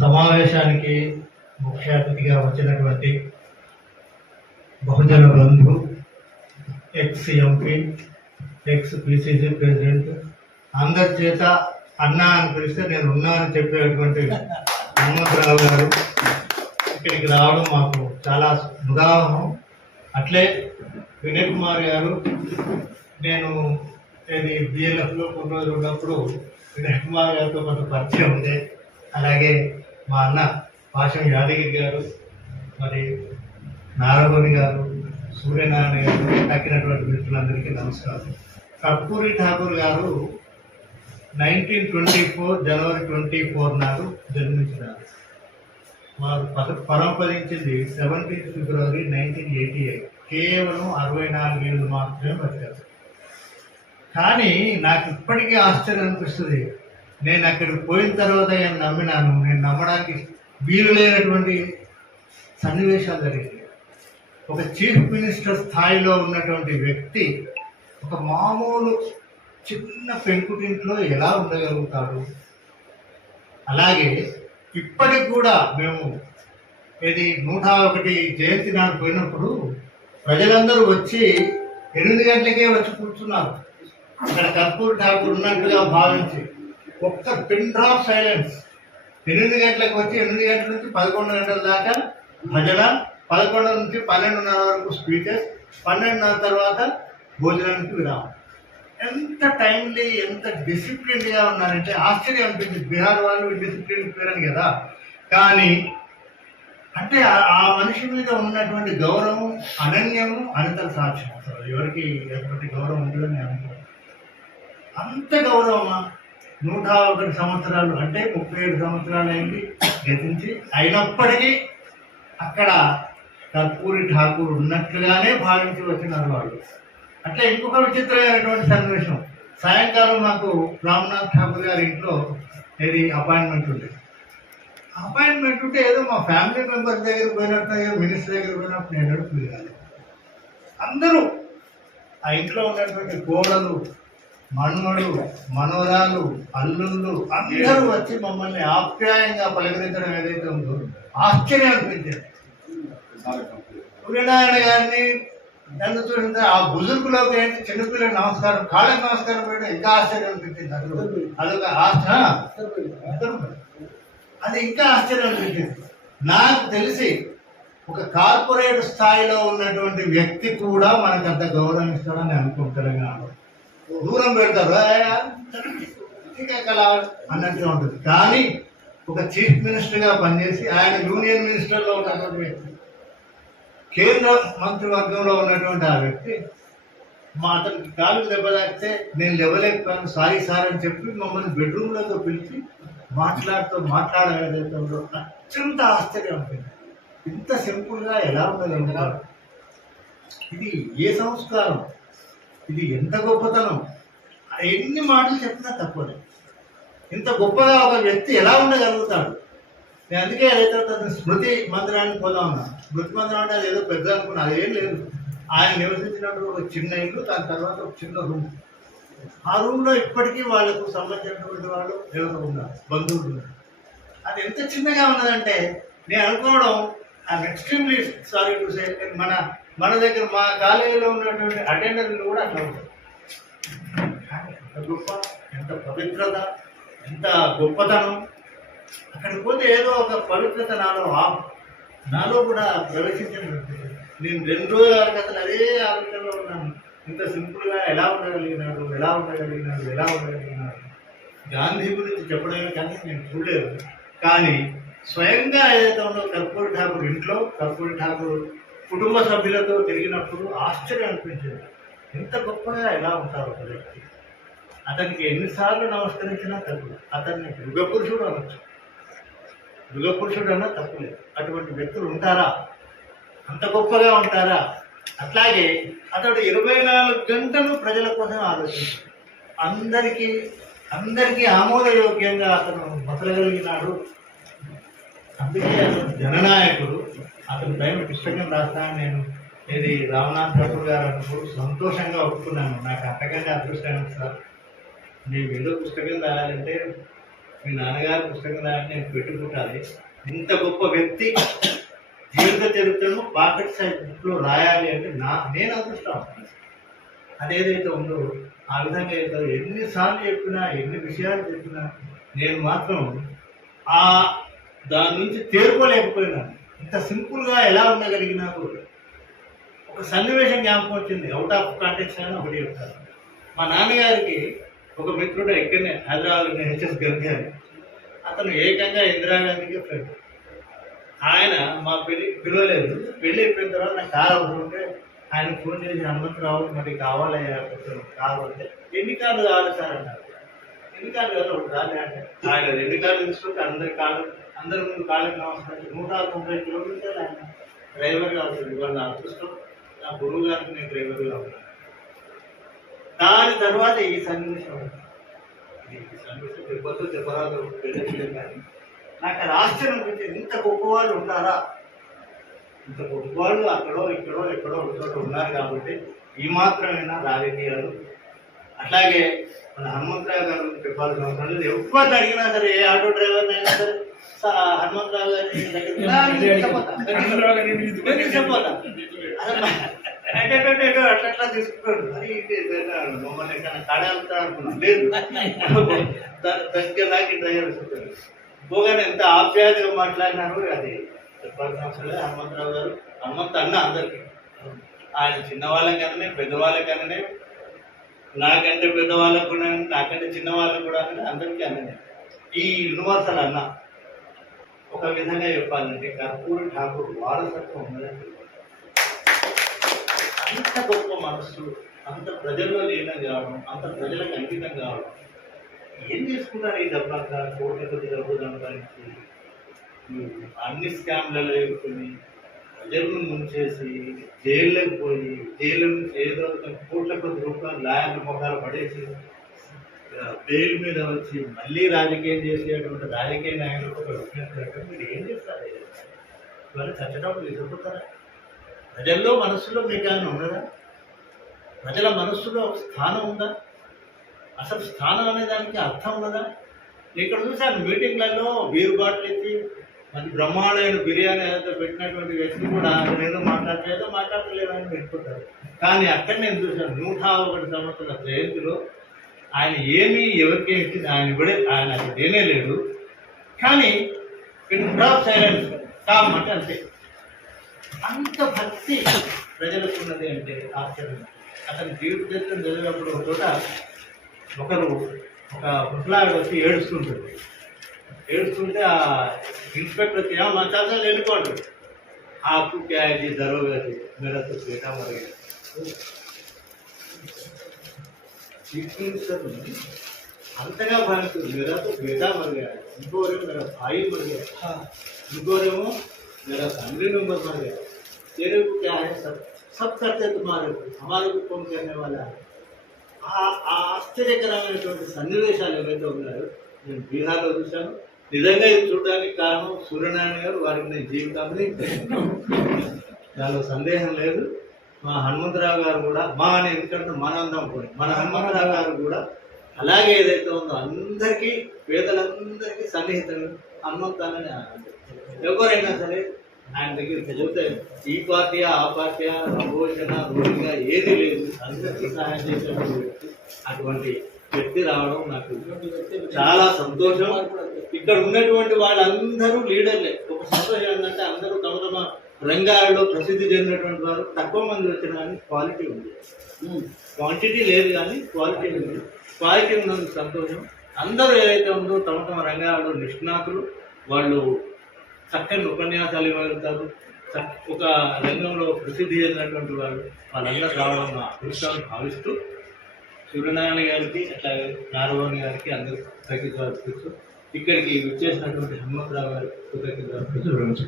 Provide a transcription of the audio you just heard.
సమావేశానికి ముఖ్య అతిథిగా వచ్చినటువంటి బహుజన బంధు, ex MP, ex PCC president, అందరి చేత అన్నా అని పిలిస్తే నేను ఉన్నా అని చెప్పేటువంటి హనుమంతరావు గారు ఇక్కడికి రావడం మాకు చాలా ఉదాహరణ. అట్లే వినయ్ కుమార్ గారు, నేను బిఎల్ఎఫ్లో కొన్ని రోజులు ఉన్నప్పుడు వినయ్ కుమార్ గారితో కొంత పరిచయం ఉంది. అలాగే మా అన్న పాశం యాదగిరి గారు, మరి నారగోని గారు, సూర్యనారాయణ గారు, తక్కినటువంటి మిత్రులందరికీ నమస్కారం. కర్పూరి ఠాకూర్ గారు 1924 జనవరి 24 నాడు జన్మించినారు. వారు పరంపరించింది 17 ఫిబ్రవరి 1988. కేవలం 64 ఏళ్ళు మాత్రమే బతికారు. కానీ నాకు ఇప్పటికీ ఆశ్చర్యం అనిపిస్తుంది. నేను అక్కడికి పోయిన తర్వాత నేను నమ్మినాను. నేను నమ్మడానికి వీలు లేనటువంటి సన్నివేశాలు జరిగింది. ఒక చీఫ్ మినిస్టర్ స్థాయిలో ఉన్నటువంటి వ్యక్తి ఒక మామూలు చిన్న పెంకుటింట్లో ఎలా ఉండగలుగుతాడు? అలాగే ఇప్పటికి కూడా మేము 101 జయంతి నాడు పోయినప్పుడు ప్రజలందరూ వచ్చి 8 గంటలకే వచ్చి కూర్చున్నారు. అక్కడ కర్పూర్ ఠాకూర్ ఉన్నట్టుగా భావించి ఒక్క పిన్ డ్రాప్ సైలెన్స్. 8 గంటలకు వచ్చి 8 గంటల నుంచి 11 గంటల దాకా భజన, 11 నుంచి 12:30 వరకు స్పీచెస్, 12:30 తర్వాత భోజనానికి విరామం. ఎంత టైమ్లీ, ఎంత డిసిప్లిన్గా ఉన్నారంటే ఆశ్చర్యం అనిపించింది. బీహార్ వాళ్ళు డిసిప్లిన్ పేరని కదా, కానీ అంటే ఆ మనిషి మీద ఉన్నటువంటి గౌరవం అనన్యము, అనితర సాక్ష్యం. అసలు ఎవరికి ఎటువంటి గౌరవం ఉంటుందని అనుకో. అంత గౌరవమా? 101 సంవత్సరాలు అంటే 37 సంవత్సరాలు అయింది గతించి, అయినప్పటికీ అక్కడ కర్పూరి ఠాకూర్ ఉన్నట్లుగానే భావించి వచ్చినారు వాళ్ళు. అట్లా ఇంకొక విచిత్రమైనటువంటి సన్నివేశం. సాయంకాలం మాకు రామ్నాథ్ ఠాకూర్ గారి ఇంట్లో అపాయింట్మెంట్ ఉంది. అపాయింట్మెంట్ ఉంటే ఏదో మా ఫ్యామిలీ మెంబర్స్ దగ్గర పోయినట్టు, మినిస్టర్ దగ్గర పోయినప్పుడు నేను అడుగుతుంది కాదు. అందరూ ఆ ఇంట్లో ఉన్నటువంటి కోడలు, మనుమడు, మనవరాలు, అల్లుళ్ళు అందరూ వచ్చి మమ్మల్ని ఆప్యాయంగా పలకరించడం ఏదైతే ఉందో ఆశ్చర్యం అనిపించింది. సూర్యనారాయణ గారిని నన్ను చూసింది ఆ బుజుర్గులోకి ఏంటి చిన్నపిల్లకి నమస్కారం, కాళ్ళకి నమస్కారం పెట్టడం ఇంకా ఆశ్చర్యం అనిపించింది. అదొక అది ఇంకా ఆశ్చర్యం అనిపించింది. నాకు తెలిసి ఒక కార్పొరేట్ స్థాయిలో ఉన్నటువంటి వ్యక్తి కూడా మనకు అంత గౌరవం ఇస్తాడని అనుకుంటారు. దూరం పెడతారు అన్నట్టుగా ఉంటుంది. కానీ ఒక చీఫ్ మినిస్టర్గా పనిచేసి ఆయన యూనియన్ మినిస్టర్లో ఉన్నటువంటి వ్యక్తి, కేంద్ర మంత్రివర్గంలో ఉన్నటువంటి ఆ వ్యక్తి అతనికి కాలు దెబ్బ తాకితే నేను లేవలేకపోయాను, సారీ సార్ అని చెప్పి మమ్మల్ని బెడ్రూమ్లోకి పిలిచి మాట్లాడేదైతే ఉందో అత్యంత ఆశ్చర్యం ఉంటుంది. ఇంత సింపుల్గా ఎలా ఉండగలుగుతారు? ఇది ఏ సంస్కారం? ఇది ఎంత గొప్పతనం! ఎన్ని మాటలు చెప్పినా తక్కువనే. ఇంత గొప్పగా ఒక వ్యక్తి ఎలా ఉండగలుగుతాడు? నేను అందుకే ఏదైతే స్మృతి మందిరానికి పోదా ఉన్నా. స్మృతి మందిరం అంటే అది ఏదో పెద్ద అనుకున్నా, అదేం లేదు. ఆయన నివసించినప్పుడు ఒక చిన్న ఇల్లు, దాని తర్వాత ఒక చిన్న రూమ్. ఆ రూమ్లో ఇప్పటికీ వాళ్ళకు సంబంధించినటువంటి వాళ్ళు ఎవరు ఉన్నారు, బంధువులు ఉన్నారు. అది ఎంత చిన్నగా ఉన్నదంటే నేను అనుకోవడం, I'm extremely sorry to say, మన దగ్గర మా కాలేజీలో ఉన్నటువంటి అటెండర్లు కూడా అట్లా ఉంటారు. ఎంత గొప్ప, ఎంత పవిత్రత, ఎంత గొప్పతనం! అక్కడికి పోతే ఏదో ఒక పవిత్రత నాలో కూడా ప్రవేశించినట్టు. నేను 2 రోజుల వరకు అదే ఆలోచనలో ఉన్నాను. ఇంత సింపుల్గా ఎలా ఉండగలిగినాడు? గాంధీ గురించి చెప్పడమే కానీ నేను చూడలేదు. కానీ స్వయంగా ఏదైతే ఉందో కర్పూరి ఠాకూర్ ఇంట్లో, కర్పూరి ఠాకూర్ కుటుంబ సభ్యులతో తిరిగినప్పుడు ఆశ్చర్యం అనిపించింది. ఎంత గొప్పగా ఎలా ఉంటారు ఒక వ్యక్తి. అతనికి ఎన్నిసార్లు నమస్కరించినా తప్పు. అతన్ని యుగపురుషుడు అనొచ్చు, యుగపురుషుడు అన్నా తప్పులేదు. అటువంటి వ్యక్తులు ఉంటారా? అంత గొప్పగా ఉంటారా? అట్లాగే అతడు 24 గంటలు ప్రజల కోసం ఆలోచించాడు. అందరికీ ఆమోదయోగ్యంగా అతను బతకగలిగినాడు. అందుకే అతను జననాయకుడు. అతని పైన పుస్తకం రాస్తానని నేను రామ్నాథ్ ఠాకూర్ గారు అన్నప్పుడు సంతోషంగా ఒప్పుకున్నాను. నాకు అంతకంటే అదృష్టం సార్, నేను ఏదో పుస్తకం రాయాలంటే మీ నాన్నగారి పుస్తకం రాని నేను పెట్టుకుంటాను. ఇంత గొప్ప వ్యక్తి జీవిత చరిత్రను పాకెట్ సైజ్ బుక్లో రాయాలి అంటే నేను అదృష్టం. అదేదైతే ఉందో ఆ విధంగా అయితే ఎన్నిసార్లు చెప్పినా ఎన్ని విషయాలు చెప్పినా నేను మాత్రం దాని నుంచి తేరుకోలేకపోయినాను. ఇంత సింపుల్గా ఎలా ఉండగలిగినా కూడా ఒక సన్నివేశం జ్ఞాపకం వచ్చింది. అవుట్ ఆఫ్ కాంటెక్స్ట్ అని ఒకటి చెప్తాను. మా నాన్నగారికి ఒక మిత్రుడు ఇక్కడనే హైదరాబాద్లో హెచ్ఎస్ గంగారి, అతను ఏకంగా ఇందిరాగాంధీకి ఫ్రెండ్. ఆయన మా పిలవలేదు. పెళ్ళి అయిపోయిన తర్వాత నాకు కారు అవసరం ఉంటే ఆయన ఫోన్ చేసి హనుమంతరావు మరి కావాలయ్యా కారు అంటే ఎన్ని కార్లు కావాలి సార్ అన్నారు. ఎన్ని కార్లు కావాలి ఒకటి కాదు అంటే ఆయన 2 కార్లు తీసుకుంటే అందరి ముందు కాళ్ళకి నమస్కారం 190 కిలోమీటర్లు ఆయన డ్రైవర్గా అవుతుంది. వాళ్ళ అదృష్టం. నా గురువు గారికి నేను డ్రైవర్గా ఉన్నాను. దాని తర్వాత ఈ సన్నివేశం చెప్పొద్దు చెప్పరాదు కానీ నాకు అది ఆశ్చర్యం అనిపించింది. ఇంత గొప్పవాళ్ళు ఉంటారా? ఇంత గొప్పవాళ్ళు అక్కడో ఇక్కడో ఎక్కడో చోట ఉన్నారు కాబట్టి ఈ మాత్రమైనా రాజకీయాలు. అట్లాగే మన హనుమంతరావు గారు చెప్పాల్సిన అవసరం లేదు. ఎవరు అడిగినా సరే ఏ ఆటో డ్రైవర్ని అయినా సరే హనుమంతరావు గారిని చెప్పాలి అట్లా తీసుకుంటాడు. అది మమ్మల్ని ఎక్కడ కాడాలుతా అనుకున్నాం. లేదు దగ్గర దాకా డ్రైవర్ చెప్తాడు. పోగానే ఎంత ఆప్యాయతగా మాట్లాడినారు. అది చెప్పాల్సిన అవసరం లేదు. హనుమంతరావు గారు హనుమంత అన్న అందరికీ. ఆయన చిన్నవాళ్ళకనే పెద్దవాళ్ళకనే, నాకంటే పెద్దవాళ్ళకు కూడా, నాకంటే చిన్నవాళ్ళకు కూడా అందరికీ అన్ననే. ఈ యూనివర్సల్ అన్న ఒక విధంగా చెప్పాలంటే కర్పూరి ఠాకూర్ వారసత్వం ఉన్నదండి. అంత గొప్ప మనస్సు, అంత ప్రజల్లో లీనం కావడం, అంత ప్రజలకు అంకితం కావడం. ఏం చేసుకుంటారు ఈ డబ్బంతా? కోట్ల కొద్ది డబ్బు సంపాదించి అన్ని స్కామ్లలో ఎదుర్కొని ప్రజలను ముంచేసి జైల్లోకి పోయి జైలు నుంచి ఏదో కోట్ల కొద్ది రూపాయలు లాయర్ల మొఖాలు పడేసి బెయిల్ మీద వచ్చి మళ్ళీ రాజకీయం చేసేటువంటి రాజకీయ నాయకులకు ఒక విజ్ఞప్తి. మీరు ఏం చేస్తారు? ఇవాళ చట్టడం తీసుకుంటారా? ప్రజల్లో మనస్సులో మీకు ఏమైనా ఉన్నదా? ప్రజల మనస్సులో స్థానం ఉందా? అసలు స్థానం అనే దానికి అర్థం ఉన్నదా? ఇక్కడ చూసాను మీటింగ్లలో బీరు బాటిల్ ఎత్తి మరి బ్రహ్మాండమైన బిర్యానీ ఏదైతే పెట్టినటువంటి వ్యక్తి కూడా ఏదో మాట్లాడలేదని పెట్టుకుంటారు. కానీ అక్కడ నేను చూశాను 101 సంవత్సరాల జయంతిలో ఆయన ఏమీ ఎవరికి ఇచ్చింది ఆయన అక్కడ దేనే లేదు. కానీ డ్రాప్ సైలెన్స్ కామంటే అంతే. అంత భక్తి ప్రజలకు ఉన్నది అంటే ఆశ్చర్యం. అతని జీవిత చరిత్ర చదివినప్పుడు ఒక చోట ఒక ముసలావిడ వచ్చి ఏడుస్తుంటే ఆ ఇన్స్పెక్టర్ వచ్చి మా చదువు వెళ్ళిపోండి. ఆకు క్యాజీ దరోగాది మేరతో బేటా మరిగా అంతగా భావిస్తుంది. మేరతో బేటా మరిగా, ఇంకోరేమో మేరా భాయి మరిగా, ఇంకోరేమో मेरा फैमिली मेंबर मर गया, तेरे को क्या है? सब करते तुम्हारे को, हमारे को कौन करने वाला है? ఆశ్చర్యకరమైనటువంటి సన్నివేశాలు ఏవైతే ఉన్నాయో నేను బీహార్లో చూశాను. నిజంగా ఇది చూడడానికి కారణం సూర్యనారాయణ గారు. వారికి నేను జీవితాన్ని దానిలో సందేహం లేదు. మా హనుమంతరావు గారు కూడా ఎందుకంటే మన హనుమంతరావు గారు కూడా అలాగే ఏదైతే ఉందో అందరికీ పేదలందరికీ సన్నిహితంగా హనుమంతానని ఎవరైనా సరే ఆయన దగ్గర చదివితే ఈ పార్టీయా ఆ పార్టీయా అపోజిషన్ రోడ్డుగా ఏది లేదు, అందరికీ సహాయం చేసేటువంటి వ్యక్తి. అటువంటి వ్యక్తి రావడం నాకు చాలా సంతోషం. ఇక్కడ ఉన్నటువంటి వాళ్ళందరూ లీడర్లే. ఒక సంతోషం ఏంటంటే అందరూ తమ తమ రంగాల్లో ప్రసిద్ధి చెందినటువంటి వారు. తక్కువ మంది వచ్చిన కానీ క్వాలిటీ ఉంది. క్వాంటిటీ లేదు కానీ క్వాలిటీ ఉంది. క్వాలిటీ ఉన్నందుకు సంతోషం. అందరూ ఏదైతే ఉందో తమ తమ రంగాల్లో నిష్ణాతులు. వాళ్ళు చక్కని ఉపన్యాసాలు ఇవ్వగలుగుతారు. ఒక రంగంలో ప్రసిద్ధి చెందినటువంటి వాళ్ళందరూ రావడం నా అదృష్టాన్ని భావిస్తూ సూర్యనారాయణ గారికి అట్లాగే నారవణి గారికి అందరికీ కృతజ్ఞతలు. ఇక్కడికి విచ్చేసినటువంటి హనుమంతరావు గారికి కృతజ్ఞతలు.